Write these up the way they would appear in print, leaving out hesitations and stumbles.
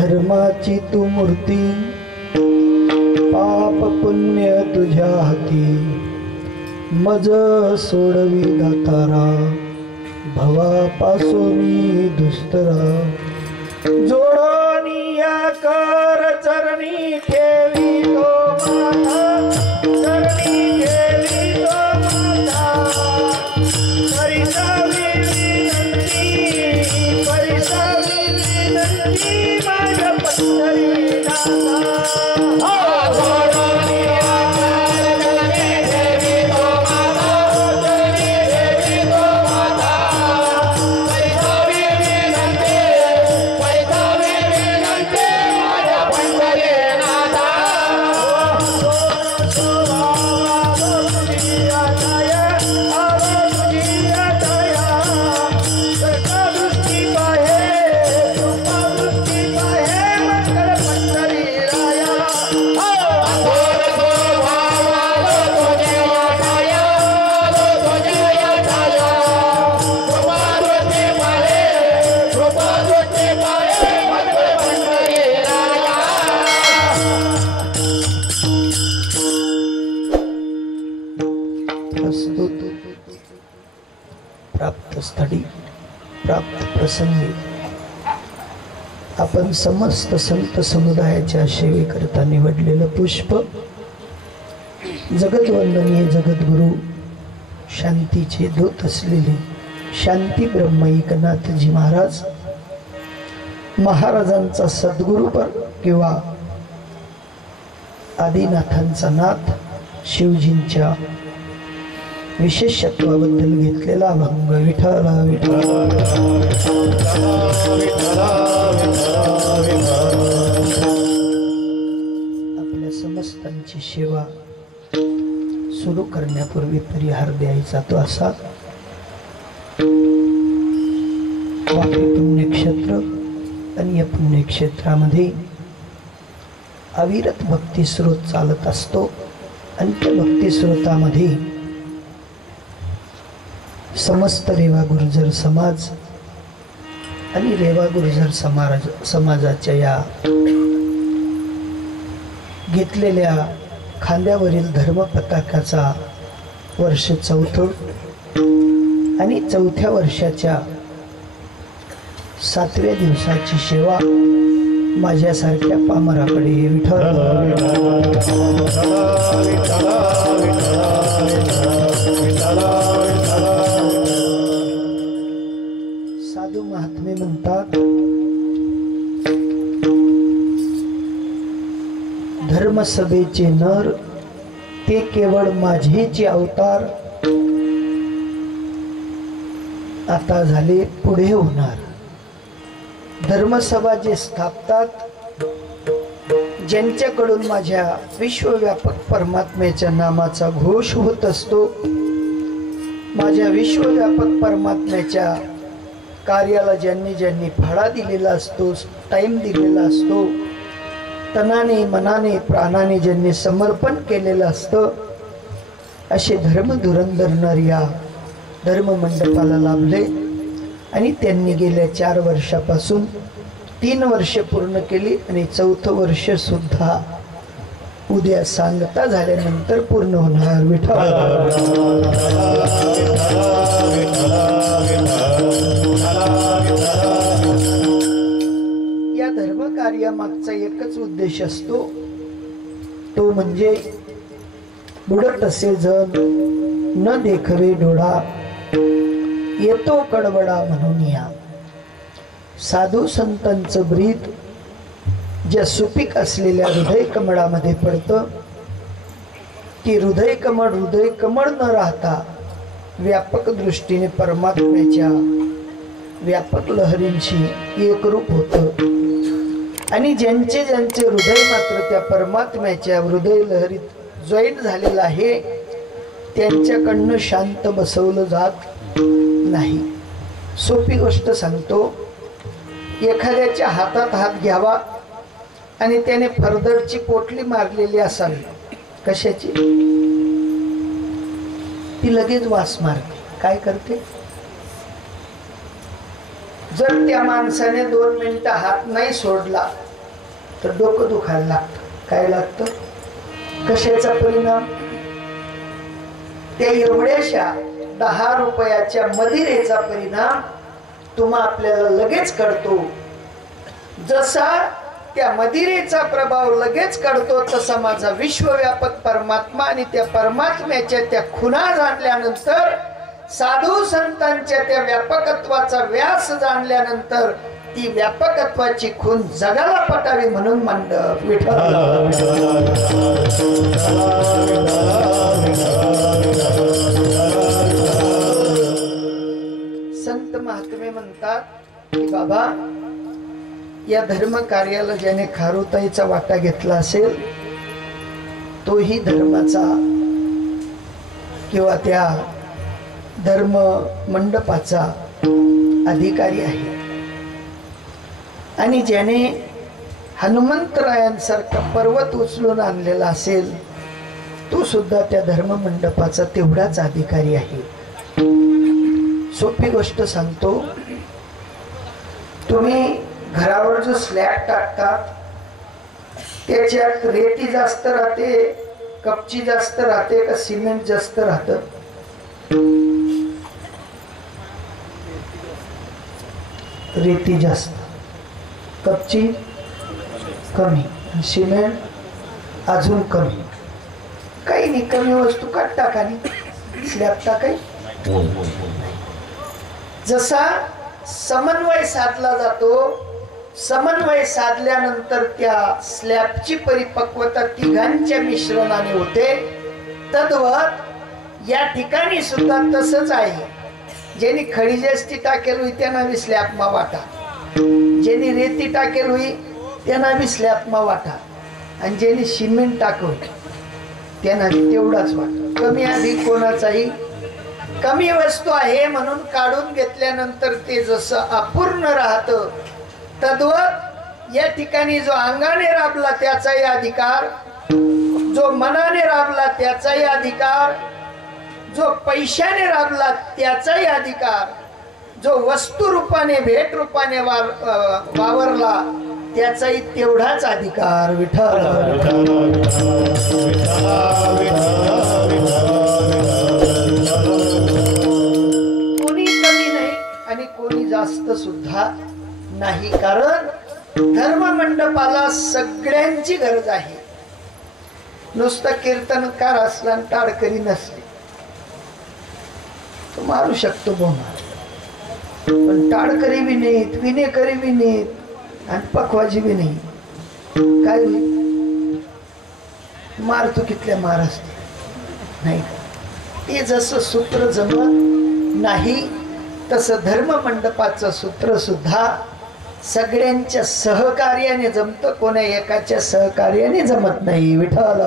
धर्माची तू मूर्ती, पाप पुण्य तुझ्या हाती, मज सोडवी दातारा, भवापासून दुस्तरा, जोडोनिया कर चरणी ठेवी तो माता, चरणी ठेवी तो माता, परिसावी विनंती, परिसावी विनंती माझ्या पंढरीनाथा। प्राप्त स्थळी प्राप्त प्रसंगी आपण समस्त संत समुदायाच्या सेवेकरता निवडलेलं पुष्प, जगद्वंदनीय जगद्गुरु शांतीचे दूत असलेले शांती ब्रह्म एकनाथजी महाराज, महाराजांचा सद्गुरुपर किंवा आदिनाथांचा नाथ शिवजींच्या विशेषत्वाबद्दल घेतलेला अभंग विठ्ठला विठ्ठला आपल्या समस्तांची सेवा सुरू करण्यापूर्वी परिहार द्यायचा तो असा, वापी पुण्यक्षेत्र आणि या पुण्यक्षेत्रामध्ये अविरत भक्ती स्रोत चालत असतो आणि त्या भक्ती स्रोतामध्ये समस्त रेवा गुर्जर समाज आणि रेवा गुर्जर समाजाच्या या घेतलेल्या खांद्यावरील धर्म पताकाचा वर्ष चौथं आणि चौथ्या वर्षाच्या 7व्या दिवसाची सेवा माझ्यासारख्या पामराकडे साधू महात्मे म्हणतात, धर्मसभेचे नर ते केवळ माझेचे अवतार, आता झाले पुढे होणार। धर्मसभा जे स्थापतात, ज्यांच्याकडून माझ्या विश्वव्यापक परमात्म्याच्या नामाचा घोष होत असतो, माझ्या विश्वव्यापक परमात्म्याच्या कार्याला ज्यांनी ज्यांनी फाळा दिलेला असतो, टाइम दिलेला असतो, तनाने मनाने प्राणाने ज्यांनी समर्पण केलेलं असतं, असे धर्मधुरंधर नर या धर्ममंडपाला लाभले आणि त्यांनी गेल्या 4 वर्षापासून 3 वर्ष पूर्ण केली आणि 4थं वर्ष सुद्धा उद्या सांगता झाल्यानंतर पूर्ण होणार। या धर्म कार्यामागचा एकच उद्देश असतो, तो म्हणजे बुडत असे जग न देखवे डोळा, येतो कडवडा म्हणून या। साधू संतांचं ब्रीद ज्या सुपीक असलेल्या हृदय कमळामध्ये पडतं, की हृदय कमळ न राहता व्यापक दृष्टीने परमात्म्याच्या व्यापक लहरींशी एकरूप होतं आणि ज्यांचे ज्यांचे हृदय मात्र त्या परमात्म्याच्या हृदय लहरीत जॉईंट झालेलं आहे, त्यांच्याकडनं शांत बसवलं जात नाही। सोपी गोष्ट सांगतो, एखाद्याच्या हातात हात घ्यावा आणि त्याने फरदडची पोटली मारलेली असावी, कशाची? ती लगेच वास मारते। काय करते? जर त्या माणसाने 2 मिनिटं हात नाही सोडला तर डोकं दुखायला लागतं. काय लागतं? कशाचा परिणाम? त्या एवढ्याशा 10 रुपयाच्या मदिरेचा परिणाम तुम्हा आपल्याला लगेच कळतो. जसा त्या मदिरेचा प्रभाव लगेच कळतो तसा माझा विश्वव्यापक परमात्मा आणि त्या परमात्म्याच्या त्या खुणा जाणल्यानंतर, साधू संतांच्या त्या व्यापकत्वाचा व्यास जाणल्यानंतर ती व्यापकत्वाची खून जगाला पटावी म्हणून मंडप विठ्ठल. संत महात्मे म्हणतात की बाबा, या धर्म कार्याला ज्याने खारुताईचा वाटा घेतला असेल तोही धर्माचा किंवा त्या धर्म मंडपाचा अधिकारी आहे. आणि ज्याने हनुमंतरायांसारखा पर्वत उचलून आणलेला असेल तो सुद्धा त्या धर्म मंडपाचा तेवढाच अधिकारी आहे. सोपी गोष्ट सांगतो. तुम्ही घरावर जो स्लॅब टाकतात त्याच्यात रेती जास्त राहते, कपची जास्त राहते का सिमेंट जास्त राहतं? रेती जास्त, कपची कमी, सिमेंट अजून कमी. काही नाही, कमी वस्तू काट टाका नाही, स्लॅब टाकाय. जसा समन्वय साधला जातो, समन्वय साधल्यानंतर त्या स्लॅबची परिपक्वता तिघांच्या मिश्रणाने होते, तद्वत या ठिकाणी सुद्धा तसंच आहे. ज्यांनी खडी जास्ती टाकेल होई त्यांना बी स्लॅब मा वाटा, ज्यांनी रेती टाकेल होई त्यांना बी स्लॅब मा वाटा, आणि ज्यांनी सिमेंट टाकव त्यांना तेवढाच वाटा. कमी अधिक कोणाचाही. कमी वस्तू आहे म्हणून काढून घेतल्यानंतर ते जसं अपूर्ण राहतं, तद्वत या ठिकाणी जो अंगाने राबला त्याचाही अधिकार, जो मनाने राबला त्याचाही अधिकार, जो पैशाने राबला त्याचाही अधिकार, जो वस्तू रूपाने भेट रूपाने वावरला त्याचाही तेवढाच अधिकार. विठ्ठल. कोणी कमी नाही आणि कोणी जास्त सुद्धा नाही. कारण धर्म मंडपाला सगळ्यांची गरज आहे. नुसतं कीर्तनकार असला आणि टाळकरी नसले तो मारू शकतो बोमा, पण टाळकरी बी नाहीत, विनेकरी बी नाहीत आणि पखवाजी बी नाही. काय होईल? मारतो कितल्या मार असते नाही. ते जसं सूत्र जमत नाही तसं धर्म मंडपाचं सूत्र सुद्धा सगळ्यांच्या सहकार्याने जमतं, कोण्या एकाच्या सहकार्याने जमत नाही. विठ्ठल.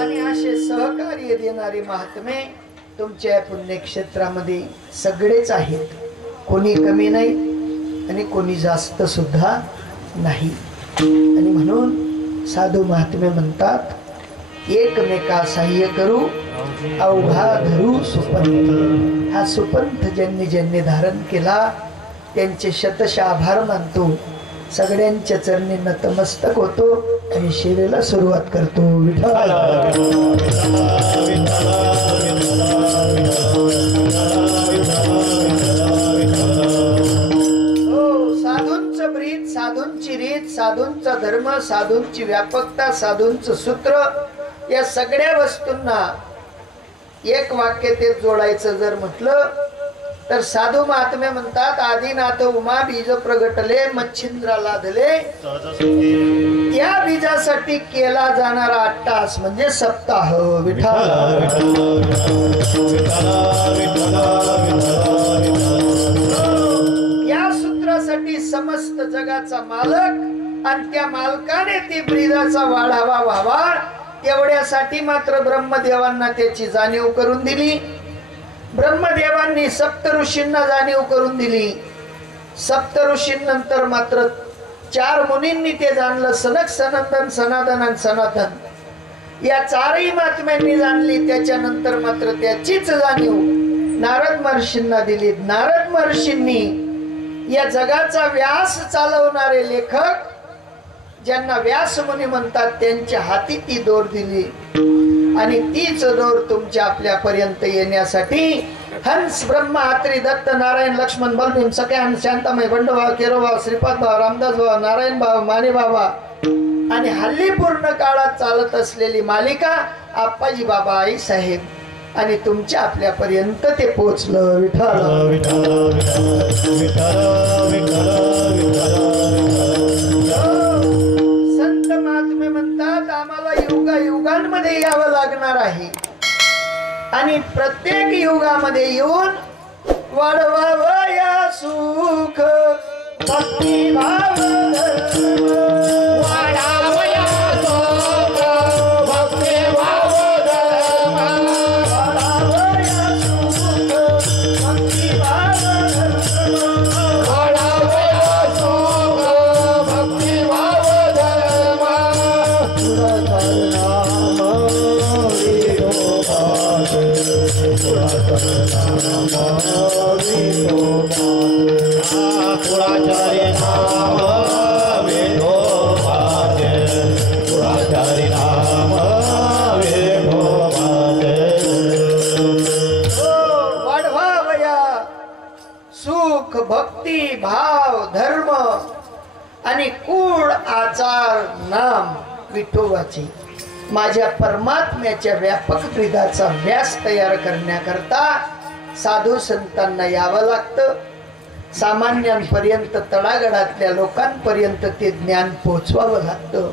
आणि असे सहकार्य देणारे महात्मे तुमच्या पुण्यक्षेत्रामध्ये सगळेच आहेत. कोणी कमी नाही आणि कोणी जास्त सुद्धा नाही. आणि म्हणून साधू महात्मे म्हणतात, एकमेका सहाय्य करू अवघा धरू सुपंथ. हा सुपंथ ज्यांनी धारण केला त्यांचे शतशः आभार मानतो, सगळ्यांच्या चरणी नतमस्तक होतो आणि सेवेला सुरुवात करतो. विठ्ठल. साधूंचं ब्रीद, साधूंची रीत, साधूंचा धर्म, साधूंची व्यापकता, साधूंचं सूत्र, या सगळ्या वस्तूंना एक वाक्य ते जोडायचं जर म्हटलं तर साधू महात्मे म्हणतात, आदिनाथ उमा बीज प्रगटले मच्छिंद्रा लादले. त्या बीजासाठी केला जाणारा 8 तास म्हणजे सप्ताह. विठ्ठल. या सूत्रासाठी समस्त जगाचा मालक आणि त्या मालकाने ती ब्रीदाचा वाढावा व्हावा तेवढ्यासाठी मात्र ब्रह्मदेवांना त्याची जाणीव करून दिली. ब्रह्मदेवांनी सप्त ऋषींना जाणीव करून दिली. सप्त ऋषींनंतर मात्र 4 मुनींनी ते जाणलं. सनक, सनंदन, सनातन आणि सनातन या 4ही महात्म्यांनी जाणली. त्याच्यानंतर मात्र त्याचीच जाणीव नारद महर्षींना दिली. नारद महर्षींनी या जगाचा व्यास चालवणारे लेखक ज्यांना व्यास मुनी म्हणतात त्यांच्या हाती ती दोर दिली आणि तीच दोर तुमच्या आपल्यापर्यंत येण्यासाठी हंस ब्रह्मा अत्री दत्त नारायण लक्ष्मण बलभीम सख्यान शांतामय बंडभाव केरोभाव श्रीपाद भाव रामदास भाव नारायण भाव माने बाबा आणि हल्ली पूर्ण काळात चालत असलेली मालिका आप्पाजी बाबा आई साहेब आणि तुमच्या आपल्यापर्यंत ते पोचलं. विठ्ठल संत महात्मे म्हणतात आम्हाला युगांमध्ये यावं लागणार आहे आणि प्रत्येक युगामध्ये येऊन वाढवावं या सुख भक्ती भाव सुख भक्ती भाव धर्म आणि कूड आचार नाम विठोबाची माझ्या परमात्म्याच्या व्यापक ब्रीदाचा व्यास तयार करण्याकरता साधू संतांना यावं लागतं. सामान्यांपर्यंत तळागाळातल्या लोकांपर्यंत ते ज्ञान पोहोचवावं लागतं.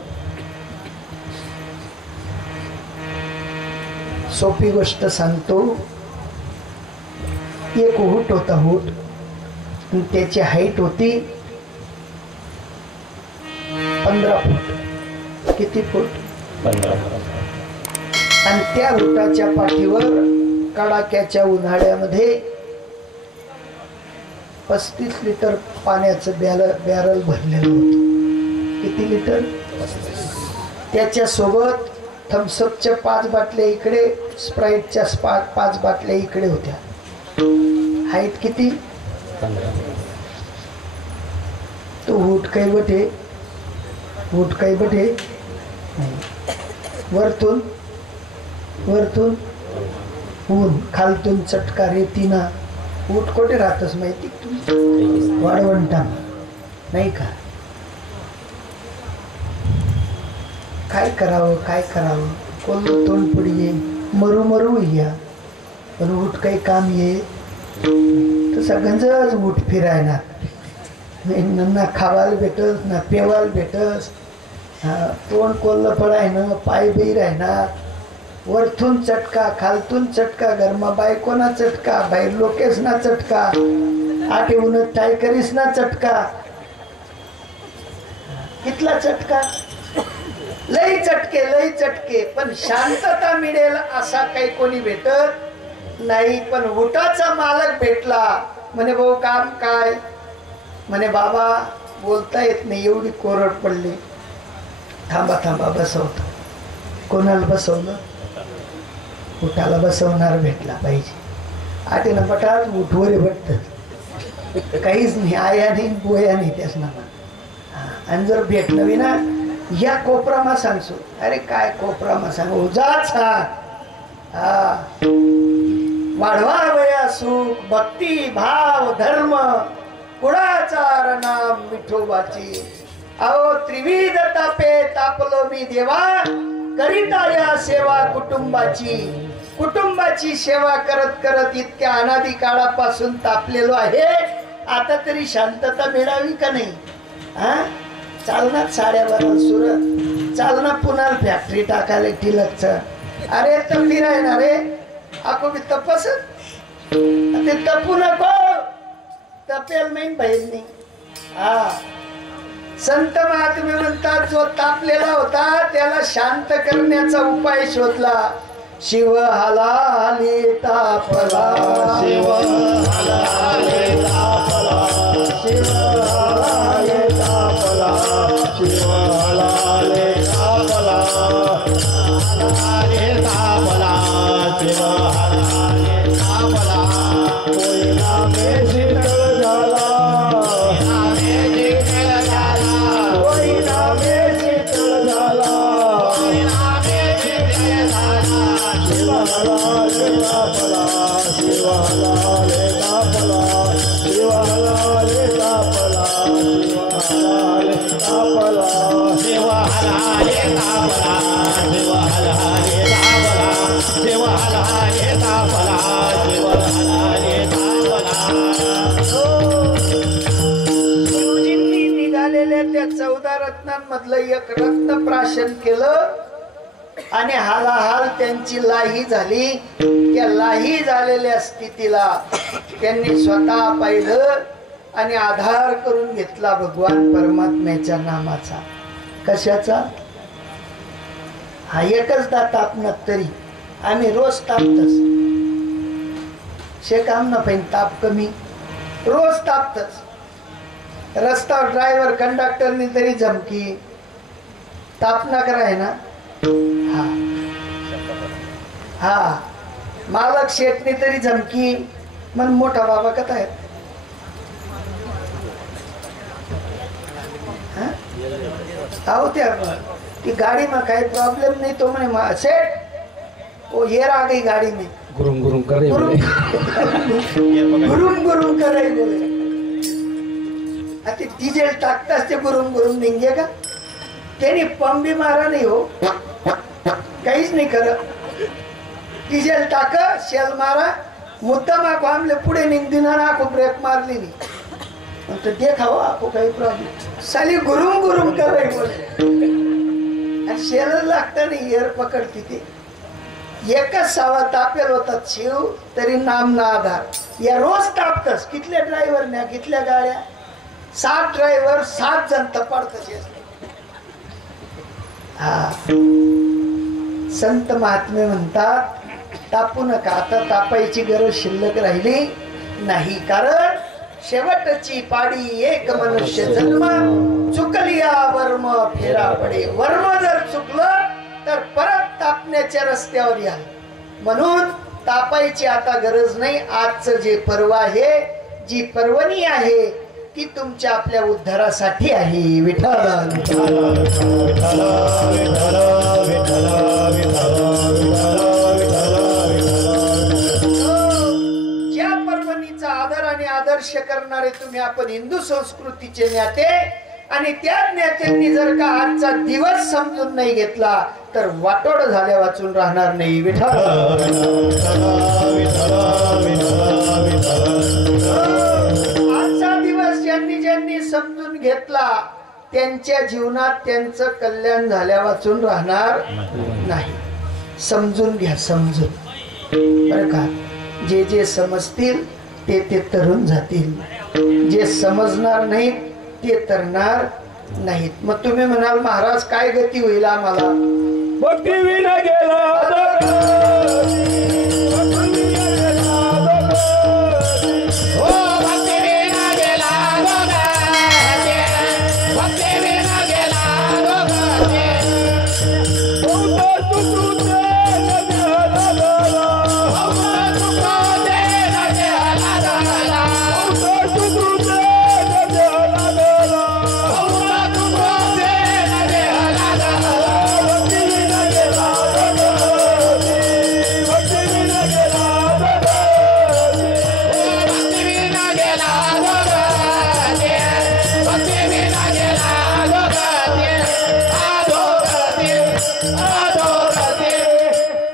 सोपी गोष्ट सांगतो. एक ऊंट होता. ऊंट त्याची हाईट होती 15 फूट. किती फूट? 15 फूट. आणि त्या ऊंटाच्या पाठीवर कडाक्याच्या उन्हाळ्यामध्ये 35 लिटर पाण्याचं बॅरल भरलेलं होतं. किती लिटर? त्याच्या सोबत थम्सअपच्या 5 बाटल्या इकडे, स्प्राईटच्या 5 बाटल्या इकडे होत्या. हाईट किती? 15. तो ऊंट काही बटे नाही. वरतून ऊन, खालतून चटका रेतीना. ऊंट कोठे राहतस माहिती तुम्ही? वाळवंटा नाही का? काय करावं कोण तोंड पुढे ये मरू या पण ऊंट काही काम ये तसा गंजच ऊंट फिरायला ना खावायला भेटस ना पेवायला भेटस. तोंड कोल्लं पडायनं पाय बी राहणार. वरतून चटका खालतून चटका घरमा बायकोना चटका बाहेर लोकेस ना चटका आठवून काय करीस ना चटका. कितला चटका? लई चटके पण शांतता मिळेल असा काही कोणी भेटत नाही. पण ऊंटाचा मालक भेटला. म्हणे भाऊ काम काय? म्हणे बाबा बोलता येत नाही एवढी कोरड पडली. थांबा बसवतो. कोणाला बसवलं? ऊंटाला बसवणार भेटला पाहिजे. आटेनं पटात उठवरे भेटत काहीच नाही. आया नाही बोया नाही त्याच नामा. आणि जर भेटलं विना या कोपरामा सांगसो. अरे काय कोपरामा सांगू उजाच वाढवा वया सुख भक्ती भाव धर्म कुळाचार नाम विठोबाची. अहो त्रिविध तापे तापलो मी देवा करिता या सेवा कुटुंबाची सेवा करत इतक्या अनादी काळापासून तापलेलो आहे. आता तरी शांतता मिळावी का नाही? चालणार साड्यावर सुरत चालना पुन्हा फॅक्टरी टाकायला टिलकच. अरे तर फिरायना रे आको बी तपस ते तपू नको तपेल नाही बहिणी. संत महात्मे म्हणतात जो तापलेला होता त्याला शांत करण्याचा उपाय शोधला. शिव हलाले तापला शिव हलाले तापला शिव हलाले तापला शिव हलाले तापला हलाले तापला शिव हलाले तापला रत्नांमधलं एक रत्न प्राशन केलं आणि हालाहाल त्यांची लाही झाली. त्या लाही झालेल्या स्थितीला त्यांनी स्वतः पाहिलं आणि आधार करून घेतला भगवान परमात्म्याच्या नामाचा. कशाचा? हा एकच दात तापणत तरी आम्ही रोज तापतच. शेकाम ना पण ताप कमी, रोज तापतच. रस्त्यावर ड्रायव्हर कंडक्टरनी तरी झमकी तापना कराय ना. हा हा मालक शेठनी तरी झमकी. मन मोठा बाबा कथा आहे. आओ त्या ती गाड़ी में काही प्रॉब्लम नहीं तो मैंने सेठ वो ये आ गई गाड़ी में गुरुम गुरुम करे गुरुम करे बोले. आता डिझेल टाकताच ते गुरुम गुरुम निघे का? त्यांनी पंप भी मारा नाही हो, काहीच नाही करत. डिझेल टाक शेल मारा मुद्दाम आखो आमले पुढे निघदिना आखो ब्रेक मारली नाही. तो देखाव आपको काही प्रॉब्लेम साली गुरुम गुरुम करे बोले. शेल लागता नाही एर पकडती ते. एकच सावा तापेल होता शिव तरी नाम ना आधार. या रोज तापतस. कितल्या ड्रायव्हर न्या कितल्या गाड्या? 7 ड्रायव्हर 7 जण तपाडतच. हा संत महात्मे म्हणतात तापू नका. आता तापायची गरज शिल्लक राहिली नाही. कारण शेवटची पाडी एक मनुष्य जन्म, चुकलिया वर्म फेरा पडे. वर्म जर चुकलं तर परत तापण्याच्या रस्त्यावर या. म्हणून तापायची आता गरज नाही. आजचं जे पर्व आहे, जी पर्वणी आहे ती तुमच्या आपल्या उद्धारासाठी आहे. विठ्ठल ज्या पर्वणीचा आदर आणि आदर्श करणारे तुम्ही आपण हिंदू संस्कृतीचे ज्ञाते, आणि त्या ज्ञात्यांनी जर का आजचा दिवस समजून नाही घेतला तर वाटोड झाल्या वाचून राहणार नाही. विठ्ठल आजचा दिवस ज्यांनी ज्यांनी समजून घेतला त्यांच्या जीवनात त्यांचं कल्याण झाल्या वाचून राहणार नाही. समजून घ्या, समजून. बरं का? जे जे समजतील ते ते तरुण जातील, जे समजणार नाहीत ते तरणार नाहीत. मग तुम्ही म्हणाल महाराज काय गती होईल आम्हाला? भक्ती विना गेला